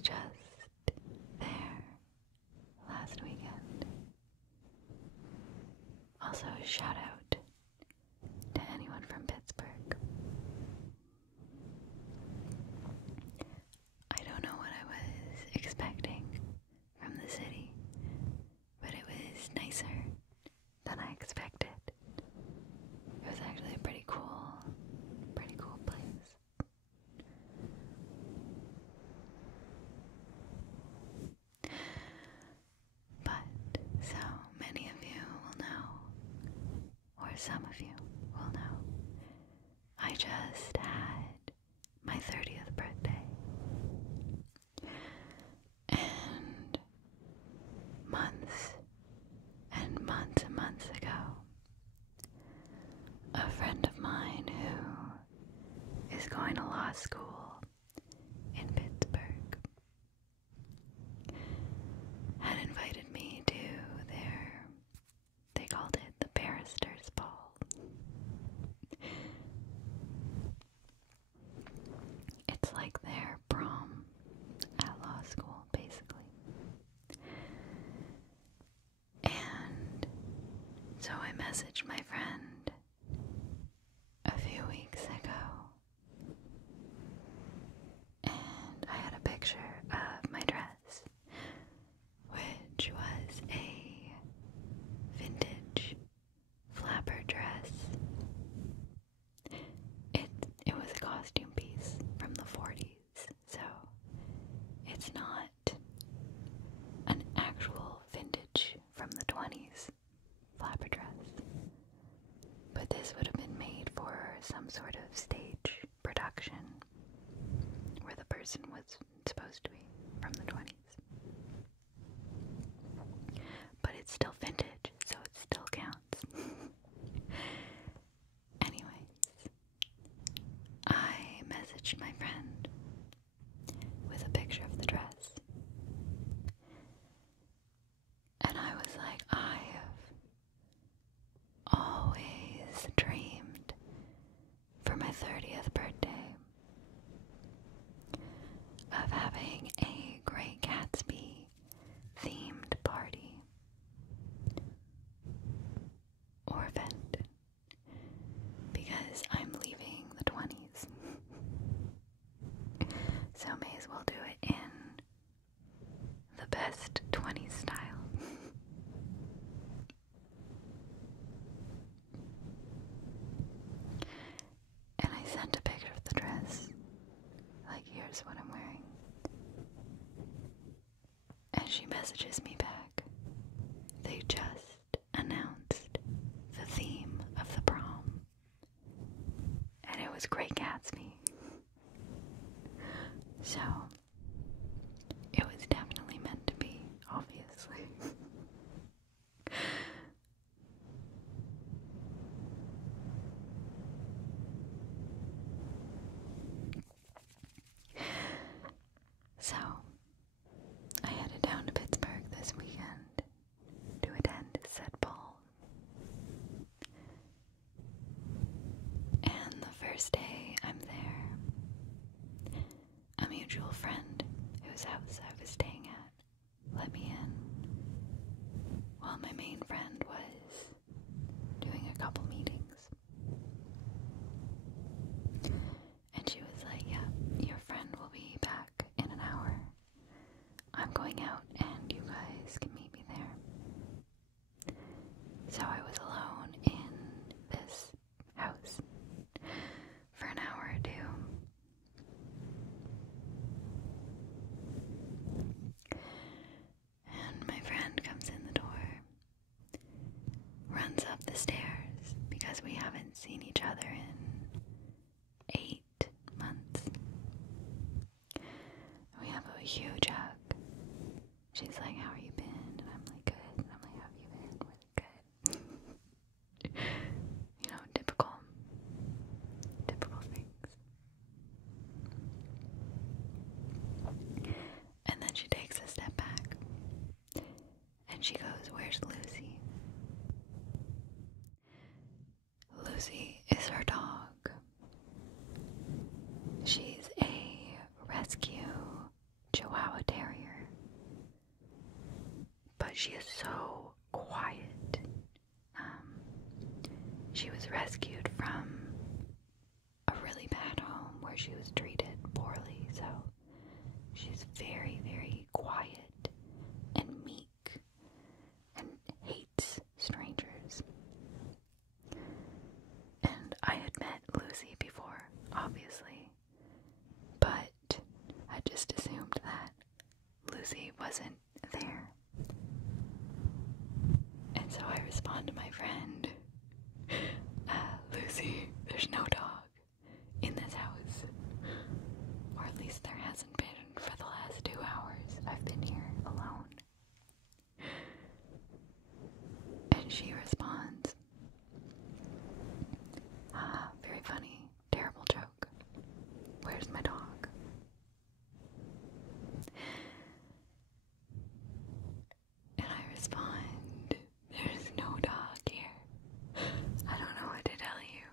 just there last weekend. Also, a shout out to anyone from Pittsburgh. I don't know what I was expecting from the city, but it was nicer than I expected. It was actually a pretty cool place. But so many of you will know, or some of you will know, I just had my 30th birthday. And months and months and months ago, a friend of mine who is going to law school in Pittsburgh had invited me to they called it the Barrister's Ball. It's like their prom at law school, basically. And so I messaged my friend a few weeks ago, and I had a picture of my dress, which was a vintage flapper dress. It was a costume piece from the 40s, so it's not an actual vintage from the 20s flapper dress. But this would have been made for some sort of stage production where the person was supposed to be from the 20s. But it's still vintage, so it still counts. Anyways, I messaged my friend with a picture of the dress. And I was like, I have always dreamed for my 30th birthday of having a Great Gatsby themed party or event, because I'm leaving the 20s, so may as well do it in the best 20s style. And I sent a picture of the dress, like, here's what I'm wearing. And she messages me back, they just announced the theme of the prom, and it was Great Gatsby. So, it was definitely meant to be, obviously. So, I headed down to Pittsburgh this weekend to attend said ball. And the first day I'm there, a mutual friend whose house I was staying at let me in, while my main friend was doing a couple meetings. And she was like, yeah, your friend will be back in an hour. I'm going out and you guys can meet me there. So I was alone in this house for an hour or two. And my friend comes in the door, runs up the stairs, because we haven't seen each other in 8 months. We have a huge hug. She's like, how have you been? And I'm like, good. And I'm like, how have you been? Really good. You know, typical things. And then she takes a step back, and she goes, where's Lucy? Lucy is her dog. She's a rescue Chihuahua she is so quiet. She was rescued from a really bad home where she was treated poorly, so she's very, very quiet and meek and hates strangers. And I had met Lucy before, obviously, but I just assumed that Lucy wasn't there. And so I respond to my friend, Lucy, there's no dog in this house. Or at least there hasn't been for the last 2 hours. I've been here alone. And she responds, very funny, terrible joke. Where's my dog? And I respond, there's no dog here. I don't know what to tell you.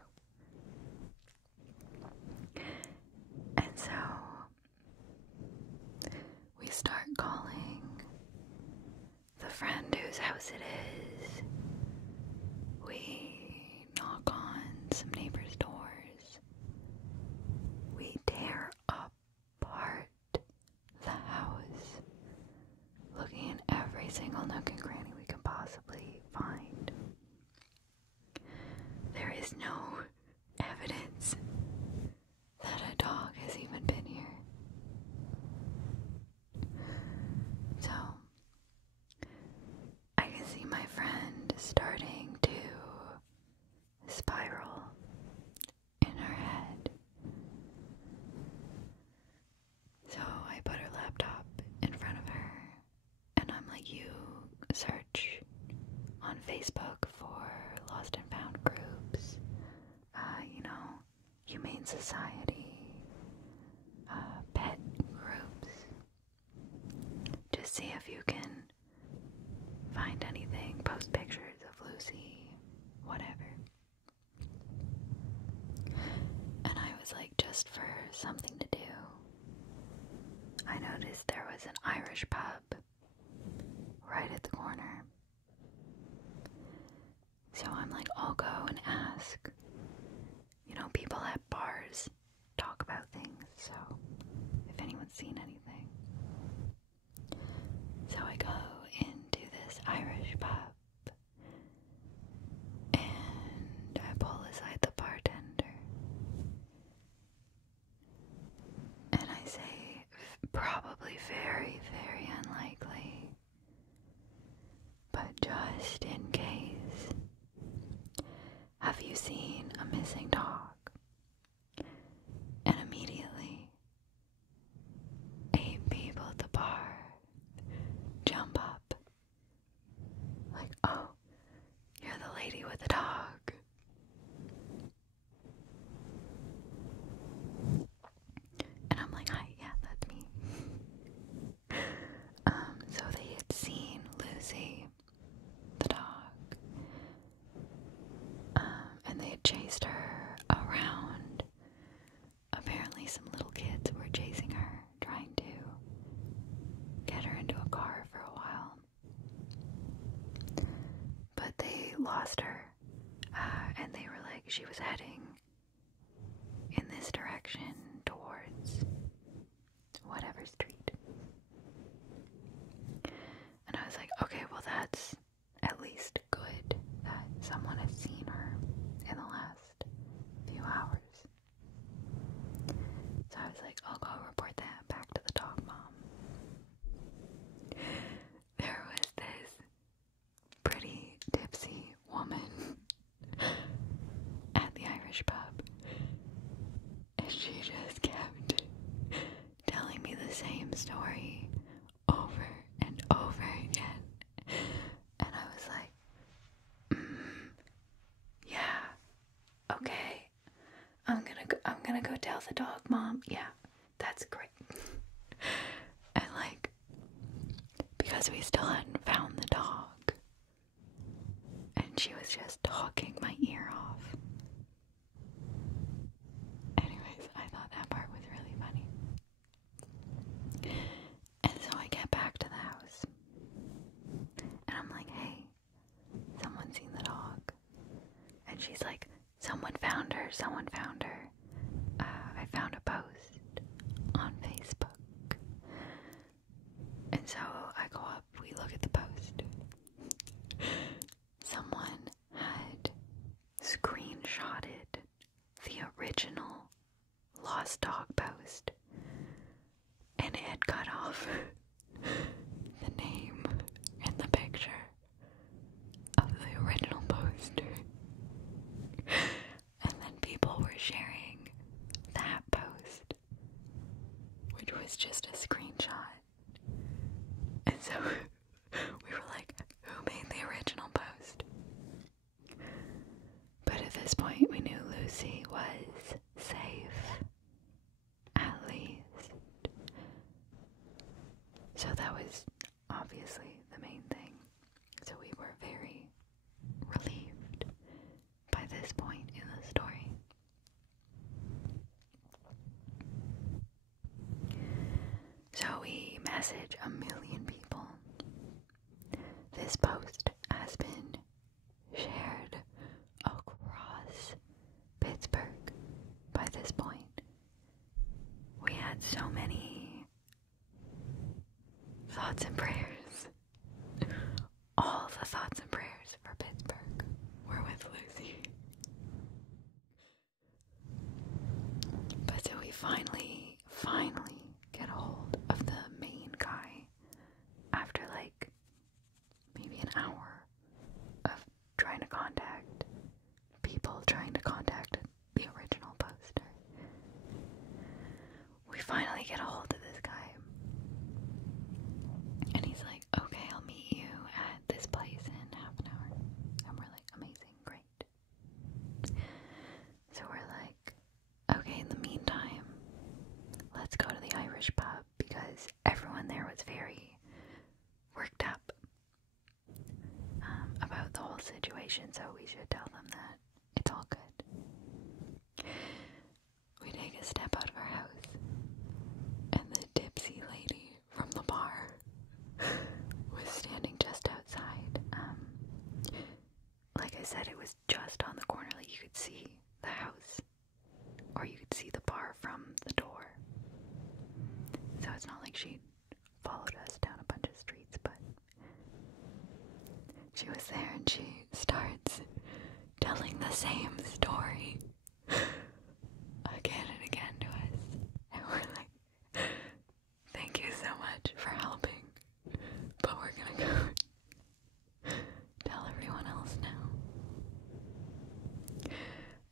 And so we start calling the friend whose house it is. We knock on some neighbors' doors. We tear apart the house, looking in every single nook and cranny we can possibly find. There is no evidence that a dog has even been here. So, I can see my friend starting to spiral in her head. So I put her laptop in front of her, and I'm like, you search on Facebook for lost and found groups, Humane Society, pet groups. Just see if you can find anything, post pictures of Lucy, whatever. And I was like, just for something to do, I noticed there was an Irish pub right at the corner. So I'm like, I'll go and ask. People at bars talk about things, so if anyone's seen anything. So I go into this Irish pub, and I pull aside the bartender, and I say, probably very, very unlikely, but just in case, have you seen a missing dog? And immediately, 8 people at the bar jump up, like, oh, you're the lady with the dog. And I'm like, hi, yeah, that's me. So they had seen Lucy, the dog, and they had chased her around. Apparently some little kids were chasing her, trying to get her into a car for a while. But they lost her, and they were like, she was heading in this direction towards whatever street. And I was like, okay, well that's at least good that someone has seen her in the last few hours. So I was like, I'll go report that back to the dog mom. There was this pretty tipsy woman at the Irish pub, and she just kept telling me the same story over and over again. And I was like, yeah, okay, I'm gonna go tell the dog mom. Yeah, that's great. And like, because we still hadn't found the dog, and she was just talking my ear off. Anyways, I thought that part was really funny. And so I get back to the house, she's like, someone found her, someone found her. I found a post on Facebook. And so I go up, we look at the post. Someone had screenshotted the original lost dog post, and it had cut off the name and the picture of the original post. And then people were sharing that post, which was just a screenshot. And so we were like, who made the original post? But at this point, we knew Lucy was safe, at least. So that was obviously the main thing. So we were very relieved by this point in the story. So we message a million people. This post has been shared across Pittsburgh by this point. We had so many thoughts and prayers. All the thoughts and prayers for Pittsburgh were with Lucy. But so we finally get a hold of the main guy after like maybe an hour of trying to contact people, trying to contact the original poster. We finally get a hold of this guy. And he's like, okay, I'll meet you at this place in half an hour. And we're like, amazing, great. So we're like, okay, in the meantime, let's go to the Irish pub because everyone there was very worked up about the whole situation, so we should tell them that it's all good. We take a step out of our house, and the tipsy lady from the bar was standing just outside. Like I said, it was just on the corner, like you could see the house, or you could see the bar from the door. So it's not like she followed us down a bunch of streets, but she was there and she starts telling the same story again and again to us. And we're like, thank you so much for helping, but we're gonna go tell everyone else now.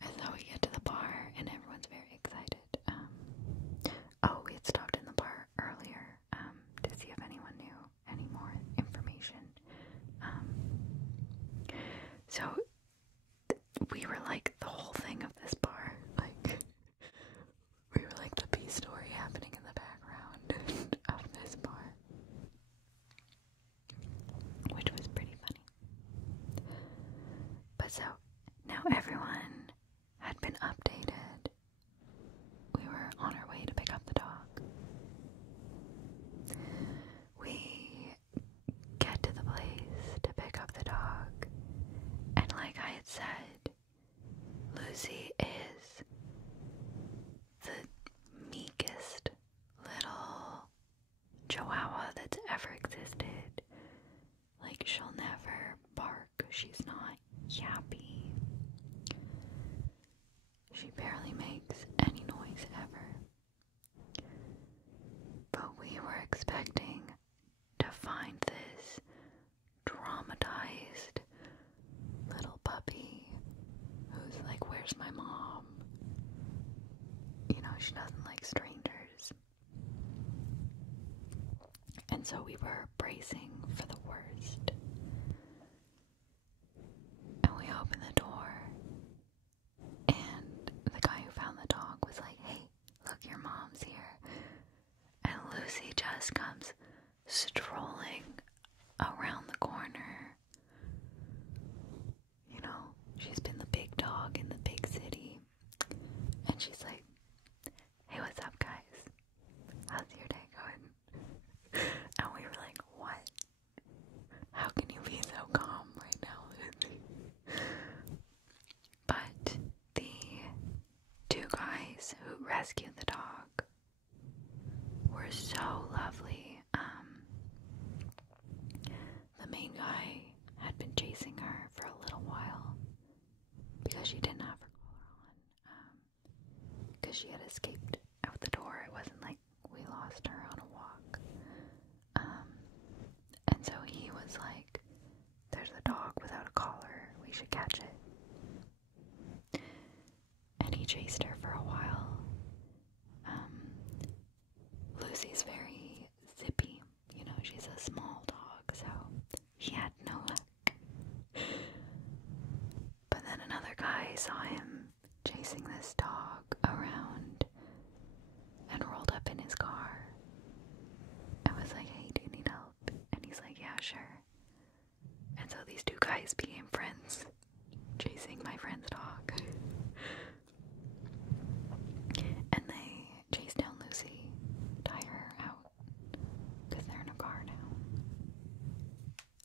And so we get to the bar and everyone's very excited. We had stopped in the bar earlier to see if anyone knew any more information. So we were like the whole thing of this bar. Like, we were like the B story happening in the background of this bar, which was pretty funny. But so now everyone had been updated. We were on our way to pick up the dog. We get to the place to pick up the dog, and like I had said, Lucy is the meekest little chihuahua that's ever existed. Like, she'll never bark. She's not yappy. She barely makes any noise ever. But we were expecting to find this traumatized little puppy who's like, where's my mom? You know, she doesn't like strangers. And so we were bracing for the worst. And we opened the door, and the guy who found the dog was like, hey, look, your mom's here. And Lucy just comes strolling around the corner. You know, she's been the big dog in the big city. And she's like, hey, what's up, guys? How's your day going? And we were like, what? How can you be so calm right now, Lucy? But because she had escaped out the door. It wasn't like we lost her on a walk. And so he was like, there's a dog without a collar, we should catch it. And he chased her for a while. Lucy's very zippy, you know, she's a small dog, so he had no luck. But then another guy saw him chasing this dog around and rolled up in his car. I was like, hey, do you need help? And he's like, yeah, sure. And so these two guys became friends, chasing my friend's dog. And they chased down Lucy, tie her out, because they're in a car now.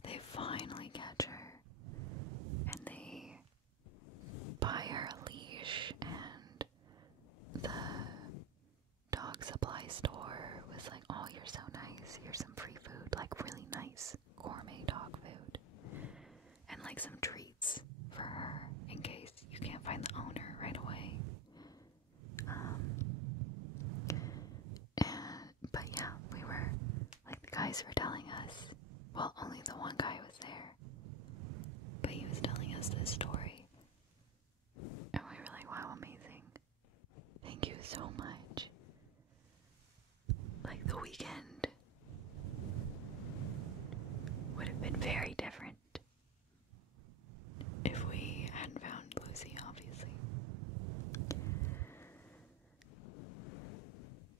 They finally catch her, and they buy her a leash, and the dog supply store was like, oh, you're so nice, here's some free food, like really nice gourmet dog food, and like some treats for her in case you can't find the owner right away. But yeah, we were, like, the guys were telling us, well, only the one guy was there, but he was telling us this story, and we were like, wow, amazing. Thank you so much. Like, the weekend would have been very different if we hadn't found Lucy, obviously.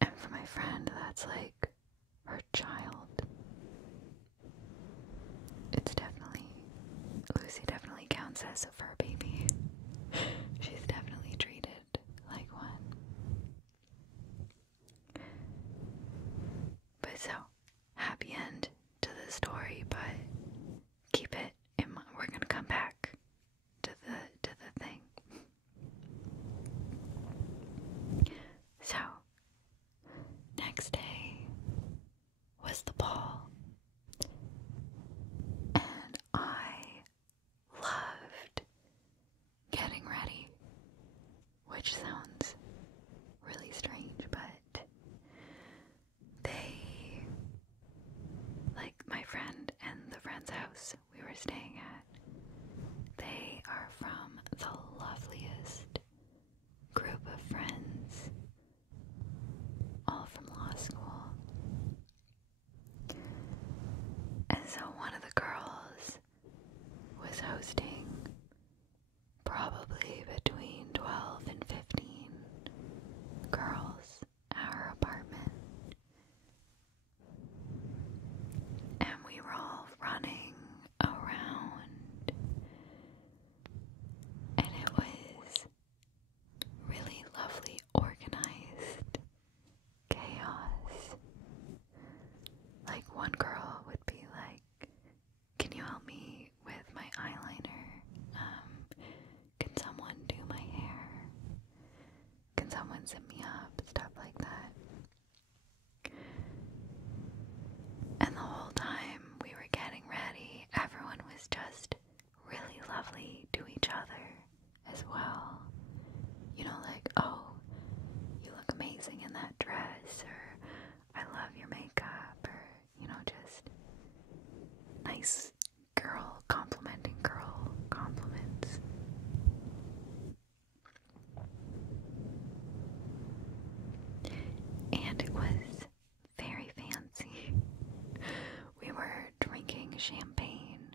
And for my friend, that's like her child. Lucy definitely counts as a fur baby. She's definitely treated like one. But so, happy end to the story, but keep it in mind. We're gonna come back to the thing. So, next day was the ball, and I loved getting ready, which sounds really strange, but they, like my friend and the friend's house we were staying at, they are from the loveliest group of friends, all from law school. And so one of the girls was hosting probably between 12 and 15 girls at her apartment. And we were all running around, and it was really lovely, organized chaos. Like, one girl would be like, can you help me with my eyeliner? Can someone do my hair? Can someone zip me up? Stuff like that. And the whole time we were getting ready, everyone was just really lovely to each other as well. You know, like, oh, you look amazing in that dress, or I love your makeup, or, you know, just nice girl complimenting girl compliments. And it was very fancy. We were drinking champagne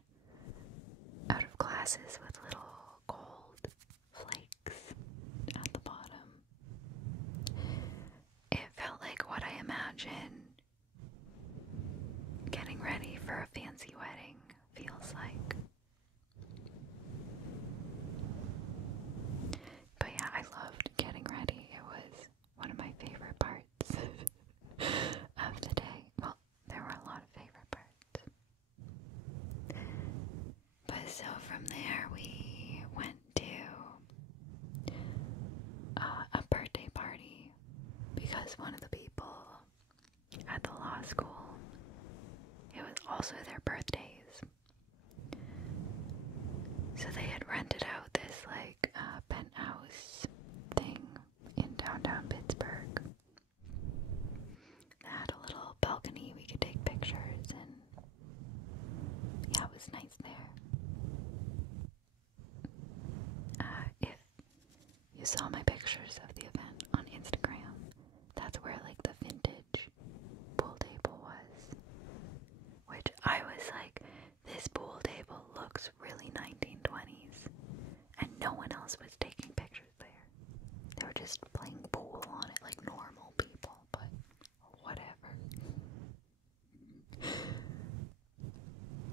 out of glasses with little gold flakes at the bottom. It felt like what I imagine getting ready for a fancy wedding feels like. But yeah, I loved getting ready. It was one of my favorite parts of the day. Well, there were a lot of favorite parts. But so from there we went to a birthday party, because one of the people at the law school, it was also their birthdays. So they had rented out this like penthouse thing in downtown saw my pictures of the event on Instagram, that's where like the vintage pool table was. Which I was like, this pool table looks really 1920s. And no one else was taking pictures there. They were just playing pool on it like normal people, but whatever.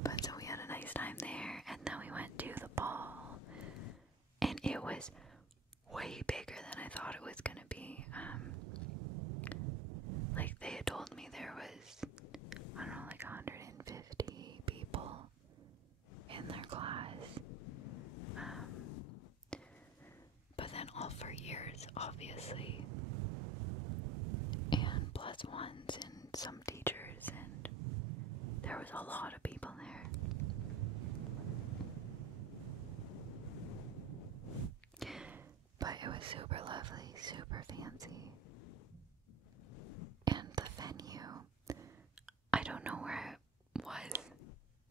But so we had a nice time there, and then we went to the ball, and it was way bigger than I thought it was gonna be. Like they had told me there was, I don't know, like 150 people in their class. But then all for years, obviously, and plus ones and some teachers, and there was a lot of people there. But it was super lovely, super fancy. And the venue, I don't know where it was.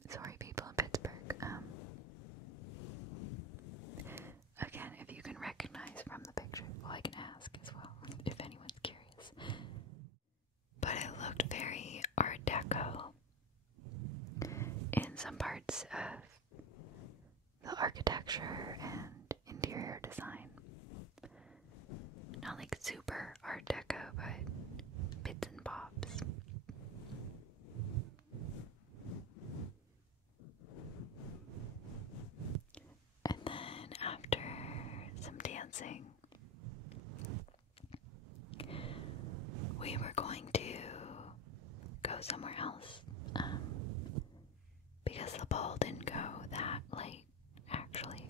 Sorry, people in Pittsburgh. Again, if you can recognize from the picture, well, I can ask as well, if anyone's curious. But it looked very Art Deco in some parts of the architecture and interior design. Not like super Art Deco, but bits and bobs. And then after some dancing, we were going to go somewhere else, because the ball didn't go that late, actually.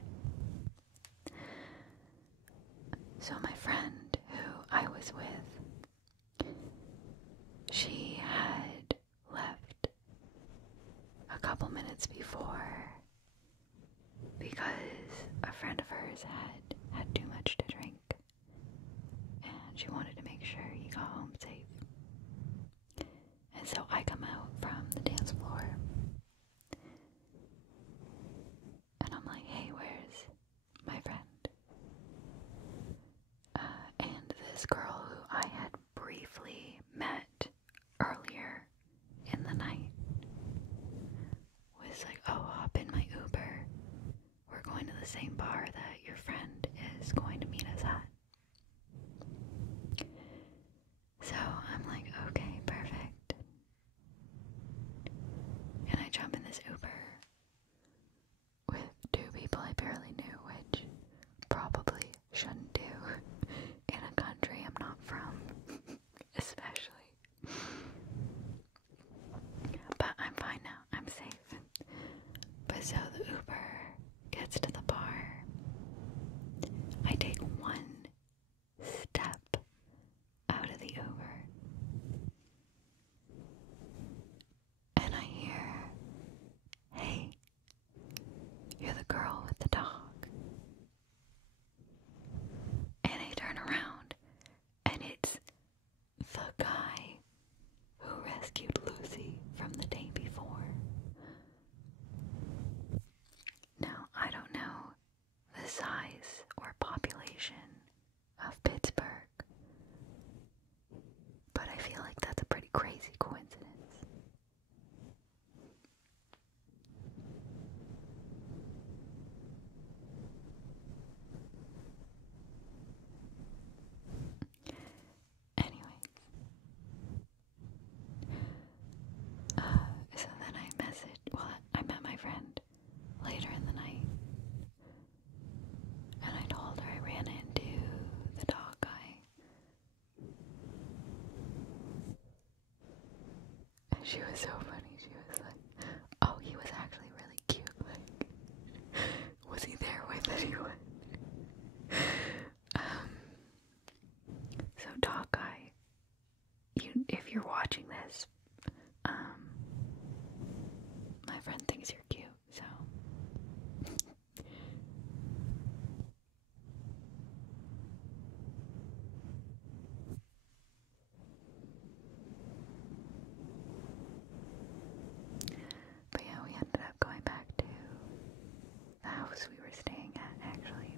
So my friend who I was with, she had left a couple minutes before because a friend of hers had too much to drink, and she wanted to make sure he got home safe. And so I come out from the dance floor, and I'm like, hey, where's my friend? And this girl who I had briefly met earlier in the night was like, oh, hop in my Uber. We're going to the same bar that your friend is going to meet us at. So I'm like, okay, perfect. And I jump in this Uber with two people I barely knew, which probably shouldn't do in a country I'm not from, especially. But I'm fine now, I'm safe. But so the Uber gets to the bar. I take one step out of the Uber, and I hear, hey, you're the girl with the dog. And I turn around, and it's the guy who rescued Lucy from the day before. Now, I don't know the size or population of Pittsburgh, but I feel like that's a pretty crazy coincidence. Anyways, so then I met my friend later in the night, and I told her I ran into the dog guy. And she was so funny. She was like, oh, he was actually really cute. Like, was he there with anyone? So dog guy, if you're watching this, my friend thinks you're cute, so. But yeah, we ended up going back to the house we were staying at, actually.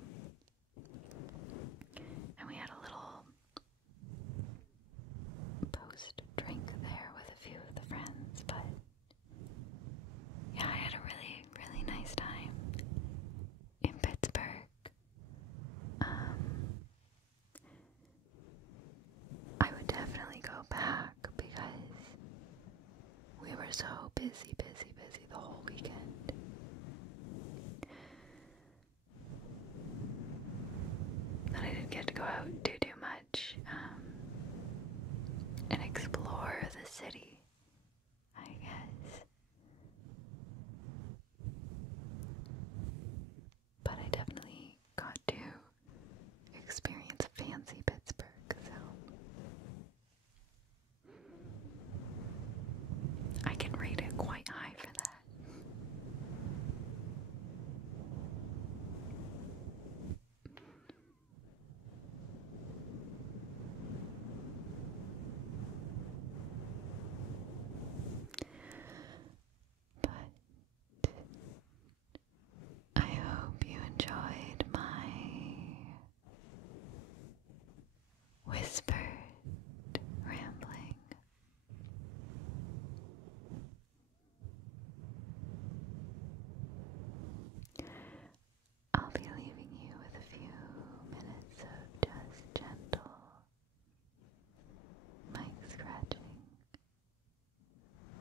was so busy the whole weekend. That I didn't get to go out and do too much and explore the city, I guess. But I definitely got to experience fancy Pittsburgh, so I can rate it quite high for that. But I hope you enjoyed my whispered rambling. I'll be leaving you with a few minutes of just gentle mic scratching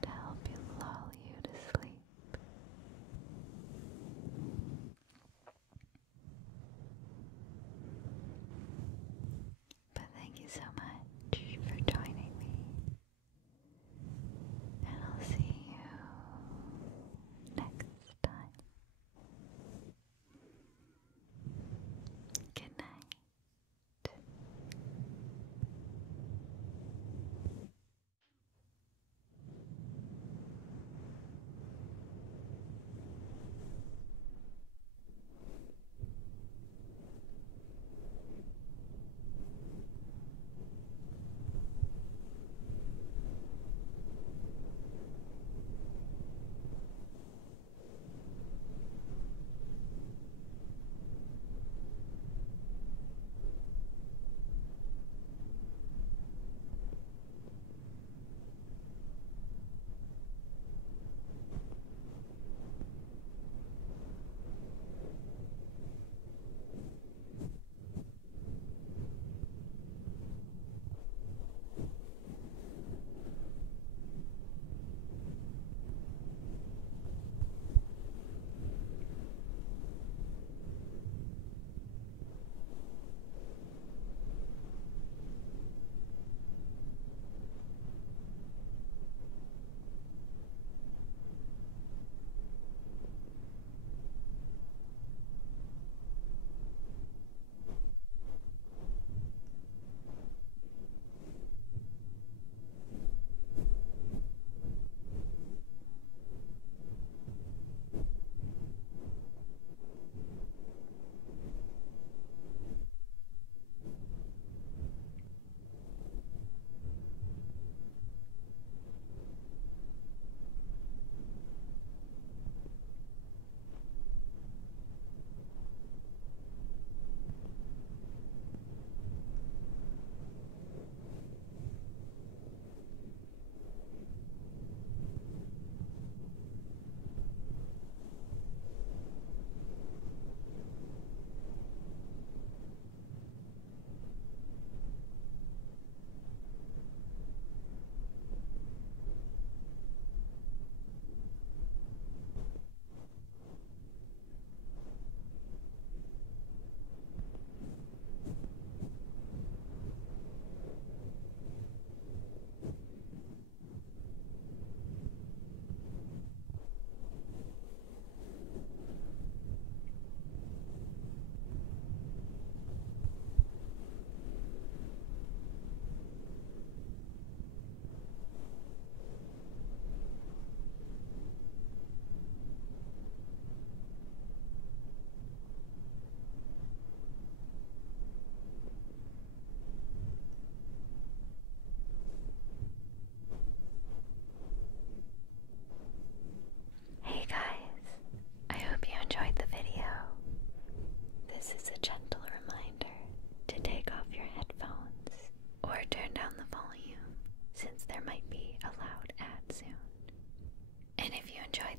to help you lull you to sleep. But thank you so much for joining me, and I'll see you next time. Good night.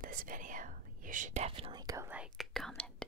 this video, you should definitely go like, comment,